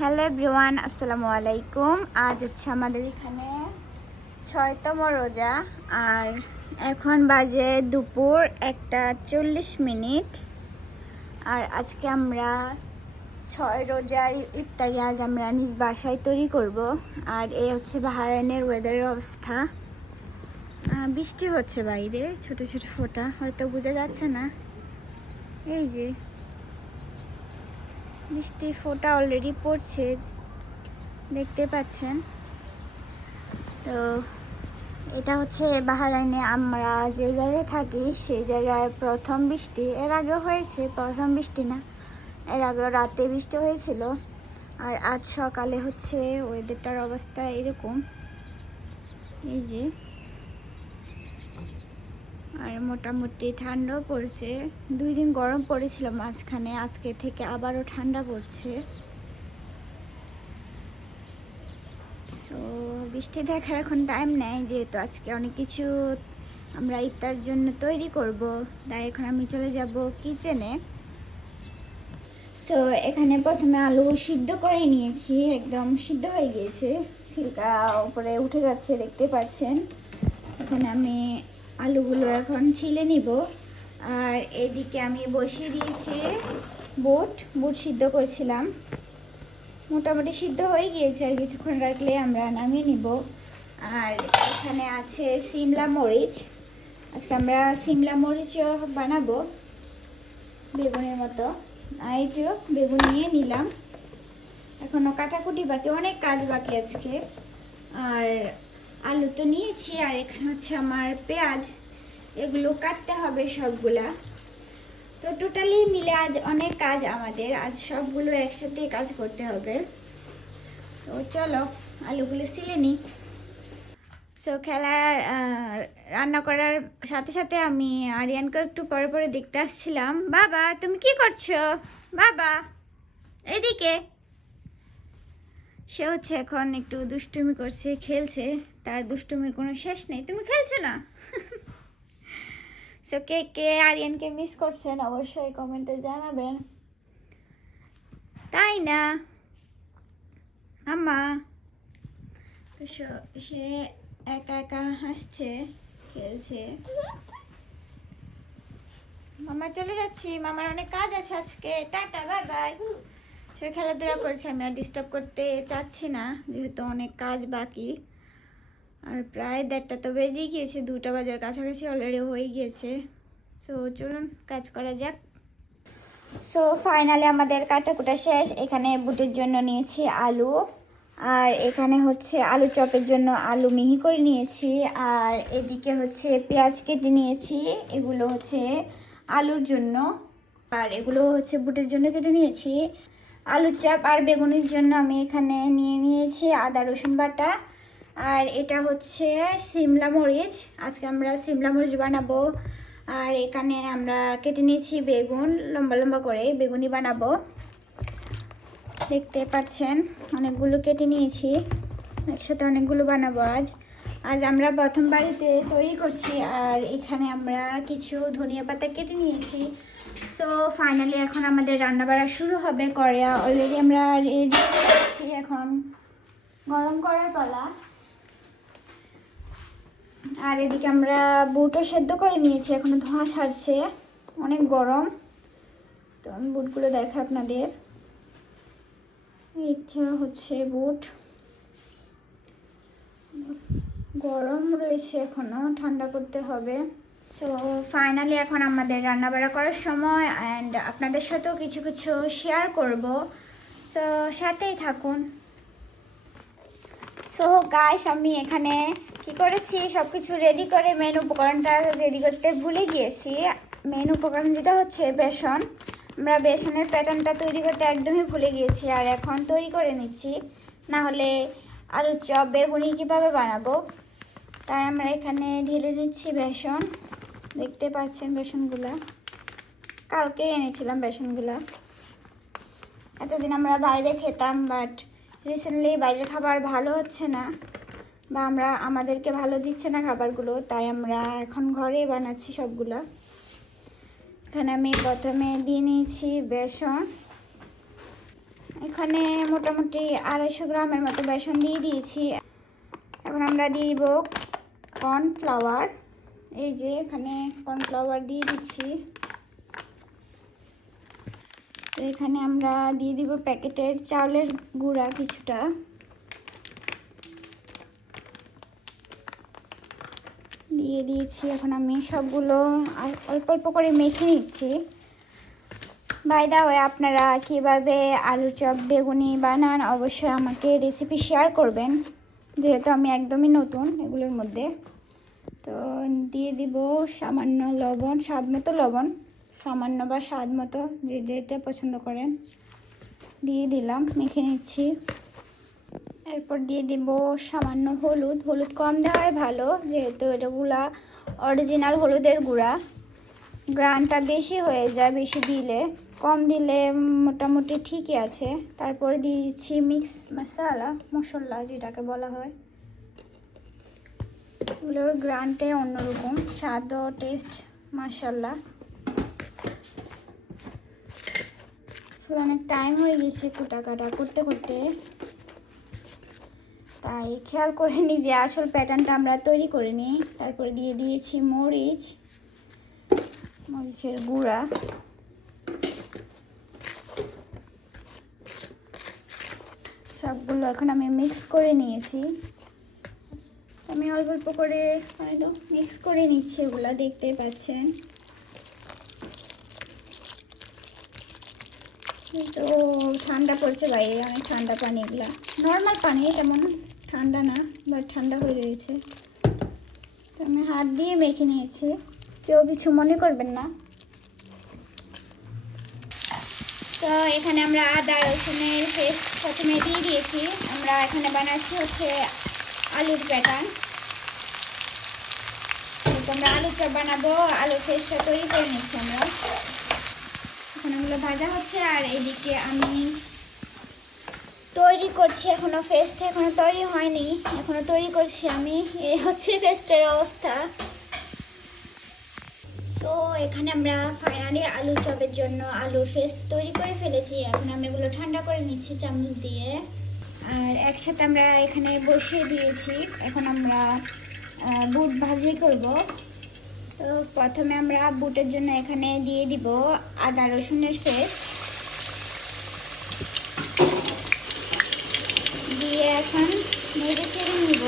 Hello everyone, আসসালামু আলাইকুম। আজ হচ্ছে আমাদের এখানে ছয়তম রোজা, আর এখন বাজে দুপুর একটা চল্লিশ মিনিট। আর আজকে আমরা ছয় রোজার ইফতারি আজ আমরা নিজ বাসায় তৈরি করব। আর এই হচ্ছে বাহারাইনের ওয়েদারের অবস্থা। বৃষ্টি হচ্ছে বাইরে, ছোট ছোট ফোঁটা, হয়তো বোঝা যাচ্ছে না। এই যে বৃষ্টির ফোঁটা অলরেডি পড়ছে, দেখতে পাচ্ছেন। তো এটা হচ্ছে বাহারাইনে আমরা যে জায়গায় থাকি, সেই জায়গায় প্রথম বৃষ্টি। এর আগে হয়েছে, প্রথম বৃষ্টি না, এর আগে রাতে বৃষ্টি হয়েছিল। আর আজ সকালে হচ্ছে ওয়েদারটার অবস্থা এরকম। এই যে আর মোটামুটি ঠান্ডাও পড়ছে। দুই দিন গরম পড়েছিল মাঝখানে, আজকে থেকে আবারও ঠান্ডা পড়ছে। সো বৃষ্টি দেখার এখন টাইম নেই, যেহেতু আজকে অনেক কিছু আমরা ইফতার জন্য তৈরি করব। তাই এখন আমি চলে যাব কিচেনে সো এখানে প্রথমে আলু সিদ্ধ করে নিয়েছি, একদম সিদ্ধ হয়ে গিয়েছে। ছিলকা উপরে উঠে যাচ্ছে, দেখতে পাচ্ছেন। এখানে আমি আলুগুলো এখন ছিলে নিব। আর এদিকে আমি বসিয়ে দিয়েছি বুট। বুট সিদ্ধ করছিলাম। মোটামুটি সিদ্ধ হয়ে গিয়েছে, আর কিছুক্ষণ রাখলে আমরা নামিয়ে নিব। আর এখানে আছে সিমলা মরিচ। আজকে আমরা সিমলা মরিচও বানাবো, বেগুনের মতো। আর এটিও বেগুন নিয়ে নিলাম। এখনও কাটাকুটি বাকি, অনেক কাজ বাকি আজকে। আর আলু তো নিয়েছি, আর এখানে হচ্ছে আমার পেঁয়াজ। এগুলো কাটতে হবে সবগুলা। তো টোটালি মিলে আজ অনেক কাজ আমাদের। আজ সবগুলো একসাথে কাজ করতে হবে। তো চলো, আলুগুলো সিলে নিই। সো খেলার রান্না করার সাথে সাথে আমি আরিয়ানকে একটু পরে পরে দেখতে আসছিলাম। বাবা, তুমি কি করছ? বাবা, এদিকে। সে হচ্ছে এখন একটু দুষ্টুমি করছে, খেলছে। তার দুষ্টুমির কোনো শেষ নেই। তুমি খেলছো না? সো কে কে আরিয়ানকে মিস করছেন অবশ্যই কমেন্টে জানাবেন। তাই না? আম্মা। তো সে একা একা হাসছে, খেলছে। মামা, চলে যাচ্ছি। মামার অনেক কাজ আছে আজকে। Tata, bye by. সে খেলাধুলা করছে, আমি আর ডিস্টার্ব করতে চাচ্ছি না, যেহেতু অনেক কাজ বাকি। আর প্রায় দেড়টা তো বেজেই গিয়েছে, দুটা বাজার কাছাকাছি অলরেডি হয়ে গিয়েছে। সো চলুন, কাজ করা যাক। সো ফাইনালি আমাদের কাটাকুটা শেষ। এখানে বুটের জন্য নিয়েছি আলু। আর এখানে হচ্ছে আলু চপের জন্য আলু মিহি করে নিয়েছি। আর এদিকে হচ্ছে পেঁয়াজ কেটে নিয়েছি। এগুলো হচ্ছে আলুর জন্য। আর এগুলো হচ্ছে বুটের জন্য কেটে নিয়েছি। আলুর চপ আর বেগুনের জন্য আমি এখানে নিয়ে নিয়েছি আদা, রসুন বাটা। আর এটা হচ্ছে সিমলা মরিচ। আজকে আমরা সিমলা মরিচ বানাবো। আর এখানে আমরা কেটে নিয়েছি বেগুন, লম্বা লম্বা করে বেগুনি বানাবো। দেখতে পাচ্ছেন, অনেকগুলো কেটে নিয়েছি। একসাথে অনেকগুলো বানাবো আজ। আজ আমরা প্রথম বাড়িতে তৈরি করছি, আর এখানে আমরা কিছু ধনিয়া পাতা কেটে নিয়েছি। সো ফাইনালি এখন আমাদের রান্না বাড়া শুরু হবে। করে অলরেডি আমরা রেডি এখন। গরম করার পালা। আর এদিকে আমরা বুটও সেদ্ধ করে নিয়েছি, এখনও ধোঁয়া ছাড়ছে, অনেক গরম। তো আমি বুটগুলো দেখাই আপনাদের। ইচ্ছা হচ্ছে বুট। গরম রয়েছে এখনও, ঠান্ডা করতে হবে। সো ফাইনালি এখন আমাদের রান্নাবাড়া করার সময় অ্যান্ড আপনাদের সাথেও কিছু কিছু শেয়ার করব। সো সাথেই থাকুন। সো গাইস আমি এখানে কি করেছি? সব কিছু রেডি করে মেন উপকরণটা রেডি করতে ভুলে গিয়েছি। মেন উপকরণ যেটা হচ্ছে বেসন। আমরা বেসনের প্যাটার্নটা তৈরি করতে একদমই ভুলে গিয়েছি আর এখন তৈরি করে নিচ্ছি। না হলে আলুর চপ, বেগুনি কীভাবে বানাবো? তাই আমরা এখানে ঢেলে দিচ্ছি বেসন। দেখতে পাচ্ছেন বেসনগুলা। কালকে এনেছিলাম বেসনগুলা। এতদিন আমরা বাইরে খেতাম বাট রিসেন্টলি বাইরের খাবার ভালো হচ্ছে না, বা আমরা, আমাদেরকে ভালো দিচ্ছে না খাবারগুলো, তাই আমরা এখন ঘরেই বানাচ্ছি সবগুলো। এখানে আমি প্রথমে দিয়ে নিয়েছি বেসন। এখানে মোটামুটি আড়াইশো গ্রামের মতো বেসন দিয়ে দিয়েছি। এখন আমরা দিয়ে দিব কর্নফ্লাওয়ার। এই যে এখানে কর্নফ্লাওয়ার দিয়ে দিচ্ছি। তো এখানে আমরা দিয়ে দিব প্যাকেটের চাউলের গুঁড়া কিছুটা। দিয়ে দিয়েছি, এখন আমি সবগুলো অল্প অল্প করে মেখে নিচ্ছি। বাই দা ওয়ে আপনারা কীভাবে আলু চপ, বেগুনি বানান অবশ্যই আমাকে রেসিপি শেয়ার করবেন। যেহেতু আমি একদমই নতুন এগুলোর মধ্যে। তো দিয়ে দিব সামান্য লবণ স্বাদ মতো লবণ। সামান্য বা স্বাদ মতো যে যেটা পছন্দ করেন দিয়ে দিলাম, মেখে নিচ্ছি। এরপর দিয়ে দিব সামান্য হলুদ। হলুদ কম দেওয়াই ভালো, যেহেতু এটাগুলা অরিজিনাল হলুদের গুঁড়া। গ্রানটা বেশি হয়ে যায়, বেশি দিলে। কম দিলে মোটামুটি ঠিকই আছে। তারপরে দিয়ে দিচ্ছি মিক্স মশলা মশলা যেটাকে বলা হয়। এগুলোর গ্রানটাই অন্যরকম, স্বাদ ও টেস্ট মাসাল্লাহ আসলে অনেক টাইম হয়ে গেছে কুটা কাটা করতে করতে। তাই খেয়াল করে নিই যে আসল প্যাটার্নটা আমরা তৈরি করে নিই। তারপরে দিয়ে দিয়েছি মরিচ, মরিচের গুঁড়া। সবগুলো এখন আমি মিক্স করে নিয়েছি। আমি অল্প অল্প করে মানে তো মিক্স করে নিচ্ছি, এগুলো দেখতে পাচ্ছেন। তো ঠান্ডা পড়ছে বাইরে, অনেক ঠান্ডা পানি এগুলা। নর্মাল পানি, তেমন ঠান্ডা না বাট ঠান্ডা হয়ে রয়েছে। তো আমি হাত দিয়ে মেখে নিয়েছি। কেউ কিছু মনে করবেন না। তো এখানে আমরা আদা, রসুনের পেস্ট প্রথমে দিয়ে দিয়েছি। আমরা এখানে বানাচ্ছি হচ্ছে আলুর প্যাটার্ন। আমরা চপ বানাবো, আলুর পেস্টটা তৈরি করে নিচ্ছি আমরা। এখন ওগুলো ভাজা হচ্ছে আর এদিকে আমি তৈরি করছি এখনও ফেস্ট এখনও তৈরি হয়নি, এখনও তৈরি করছি আমি এই হচ্ছে ফেস্টের অবস্থা। তো এখানে আমরা ফাইনালি আলু চপের জন্য আলুর ফেস্ট তৈরি করে ফেলেছি, এখন আমি এগুলো ঠান্ডা করে নিচ্ছি চামচ দিয়ে। আর একসাথে আমরা এখানে বসিয়ে দিয়েছি, এখন আমরা বুট ভাজি করব। তো প্রথমে আমরা বুটের জন্য এখানে দিয়ে দিব আদা রসুনের পেস্ট। দিয়ে এখন নেড়ে চেড়ে নিব।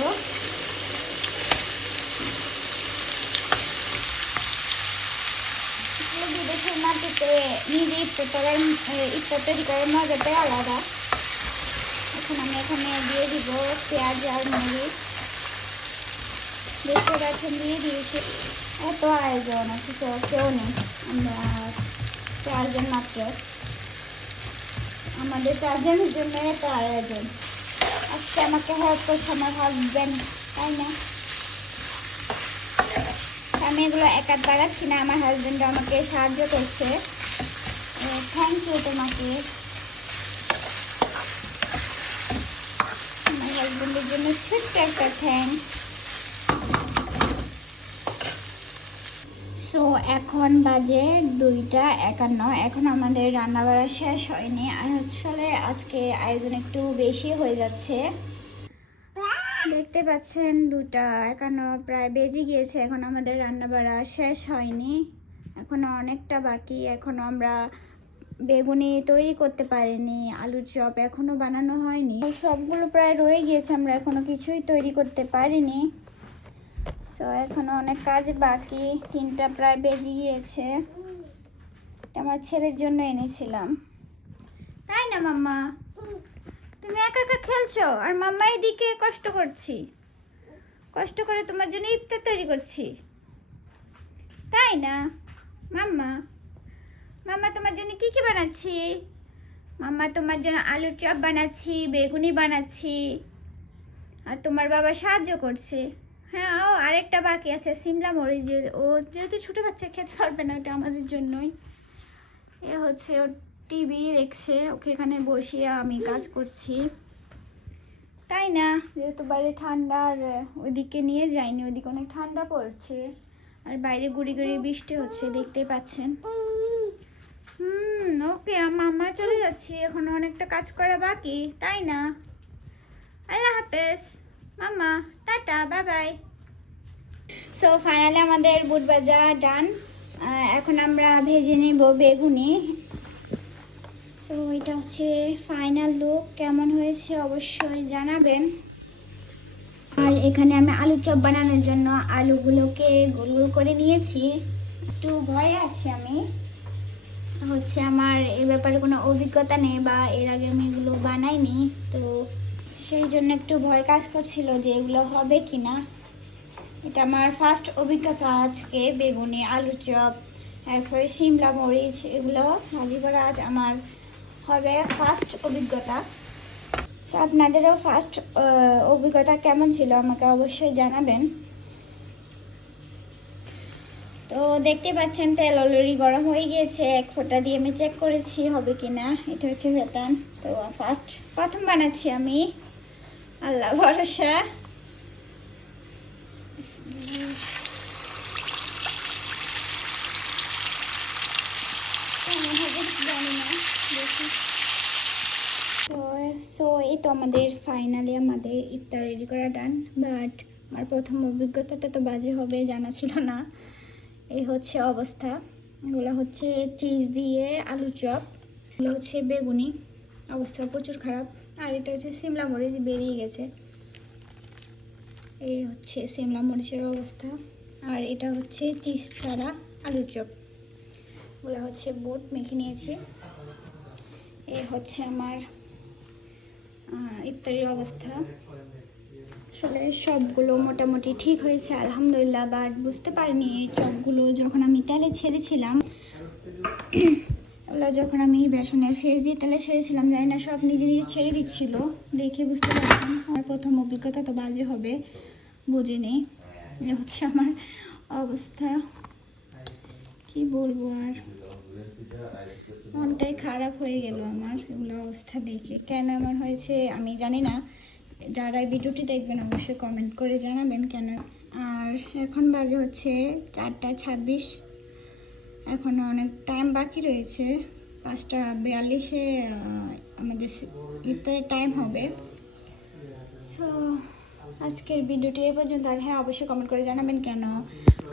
বিদেশের মাটিতে নিজে ইফতার তৈরি করার মজাটাই আলাদা। এখন আমি এখানে দিয়ে দিব পেঁয়াজ আর মরিচ। দেখতে পাচ্ছেন দিয়ে দিয়েছি। এত আয়োজন অথচ কেউ নেই। আমরা চারজন মাত্র। আমাদের চারজনের জন্য এত আয়োজন। আজকে আমাকে হেল্প করছে আমার হাজব্যান্ড তাই না? আমি এগুলো একা দাঁড়াচ্ছি না, আমার হাজব্যান্ড আমাকে সাহায্য করছে। থ্যাংক ইউ তোমাকে। আমার হাজব্যান্ডের জন্য ছোট্ট একটা থ্যাংক সো এখন বাজে দুইটা একান্ন। এখন আমাদের রান্না বাড়া শেষ হয়নি। আসলে আজকে আয়োজন একটু বেশি হয়ে যাচ্ছে। দেখতে পাচ্ছেন দুটা একান্ন প্রায় বেজে গিয়েছে। এখন আমাদের রান্না বাড়া শেষ হয়নি। এখনও অনেকটা বাকি। এখনও আমরা বেগুনি তৈরি করতে পারিনি। আলুর চপ এখনও বানানো হয়নি। সবগুলো প্রায় রয়ে গিয়েছে। আমরা এখনও কিছুই তৈরি করতে পারিনি। সো এখনও অনেক কাজ বাকি। তিনটা প্রায় বেজে গিয়েছে। আমার ছেলের জন্য এনেছিলাম। তাই না, মাম্মা? তুমি একা একা খেলছো? আর মাম্মা এদিকে কষ্ট করছি। কষ্ট করে তোমার জন্য ইফতার তৈরি করছি। তাই না? মাম্মা? মাম্মা, তোমার জন্য কি কি বানাচ্ছি? মাম্মা, তোমার জন্য আলুর চপ বানাচ্ছি, বেগুনি বানাচ্ছি। আর তোমার বাবা সাহায্য করছে। হ্যাঁ ও আরেকটা বাকি আছে, সিমলা মরিচ। ও যেহেতু ছোটো বাচ্চা, খেতে পারবে না ওটা আমাদের জন্যই। এ হচ্ছে ও টিভি দেখছে, ওকে এখানে বসিয়ে আমি কাজ করছি। তাই না? যেহেতু বাইরে ঠান্ডা, আর ওইদিকে নিয়ে যাইনি, ওইদিকে অনেক ঠান্ডা পড়ছে। আর বাইরে গুড়ি গুড়ি বৃষ্টি হচ্ছে, দেখতেই পাচ্ছেন। হুম, ওকে মামা চলে যাচ্ছি, এখন অনেকটা কাজ করা বাকি, তাই না? আল্লাহ হাফেজ। মামা, tata bye bye so finally আমাদের বুট ভাজা ডান। এখন আমরা ভেজে নেব বেগুনি। সো এটা হচ্ছে ফাইনাল লুক কেমন হয়েছে অবশ্যই জানাবেন। আর এখানে আমি আলু চপ বানানোর জন্য আলুগুলোকে গোল গোল করে নিয়েছি। একটু ভয় আছে আমি। হচ্ছে আমার এ ব্যাপারে কোনো অভিজ্ঞতা নেই বা এর আগে আমি এগুলো বানাইনি। তো সেই জন্য একটু ভয় কাজ করছিল যে এগুলো হবে কি না এটা আমার ফার্স্ট অভিজ্ঞতা আজকে, বেগুনি, আলু চপ, তারপরে শিমলা মরিচ, এগুলো ভাজি করা আজ আমার হবে ফার্স্ট অভিজ্ঞতা। আপনাদেরও ফার্স্ট অভিজ্ঞতা কেমন ছিল আমাকে অবশ্যই জানাবেন। তো দেখতে পাচ্ছেন, তেল অলরেডি গরম হয়ে গিয়েছে, এক ফোঁটা দিয়ে আমি চেক করেছি হবে কি না এটা হচ্ছে ভেতান তো ফার্স্ট প্রথম বানাচ্ছি আমি। আল্লাহ, ভরসা। সো এই তো আমাদের ফাইনালি আমাদের ইফতার রেডি করা ডান বাট আমার প্রথম অভিজ্ঞতাটা তো বাজে হবে, জানা ছিল না। এই হচ্ছে অবস্থা। এগুলো হচ্ছে চিজ দিয়ে আলু চপ, এগুলো হচ্ছে বেগুনি। অবস্থা প্রচুর খারাপ। আর এটা হচ্ছে সিমলা মরিচ, বেরিয়ে গেছে। এই হচ্ছে সিমলা মরিচের অবস্থা। আর এটা হচ্ছে চিজ ছাড়া আলু চপ। ওগুলো হচ্ছে বুট মেখে নিয়েছি। এ হচ্ছে আমার ইফতারির অবস্থা। আসলে সবগুলো মোটামুটি ঠিক হয়েছে, আলহামদুলিল্লাহ বাট বুঝতে পারিনি এই চপগুলো যখন আমি তেলে ছেড়েছিলাম ওগুলো যখন আমি বেসনের ফেস দিয়ে তেলে ছেড়েছিলাম, জানি না, সব নিজে নিজে ছেড়ে দিচ্ছিল, দেখে বুঝতে পারলাম। আমার প্রথম অভিজ্ঞতা তো বাজে হবে, বুঝিনি এ হচ্ছে আমার অবস্থা। কি বলব আর? মনটাই খারাপ হয়ে গেল আমার এগুলো অবস্থা দেখে। কেন আমার হয়েছে আমি জানি না। যারা ভিডিওটি দেখবেন অবশ্যই কমেন্ট করে জানাবেন কেন। আর এখন বাজে হচ্ছে চারটা ছাব্বিশ। এখনও অনেক টাইম বাকি রয়েছে। পাঁচটা বিয়াল্লিশে আমাদের ইফতারের টাইম হবে। সো আজকের ভিডিওটি এ পর্যন্ত। আর হ্যাঁ অবশ্যই কমেন্ট করে জানাবেন কেন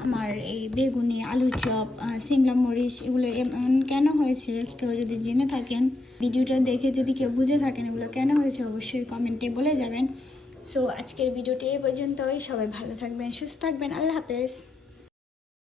আমার এই বেগুনি, আলুর চপ সিমলা মরিচ, এগুলো এমন কেন হয়েছে? কেউ যদি জেনে থাকেন ভিডিওটা দেখে যদি কেউ বুঝে থাকেন এগুলো কেন হয়েছে, অবশ্যই কমেন্টে বলে যাবেন। সো আজকের ভিডিওটি এ পর্যন্তই। সবাই ভালো থাকবেন, সুস্থ থাকবেন। আল্লাহ হাফেজ।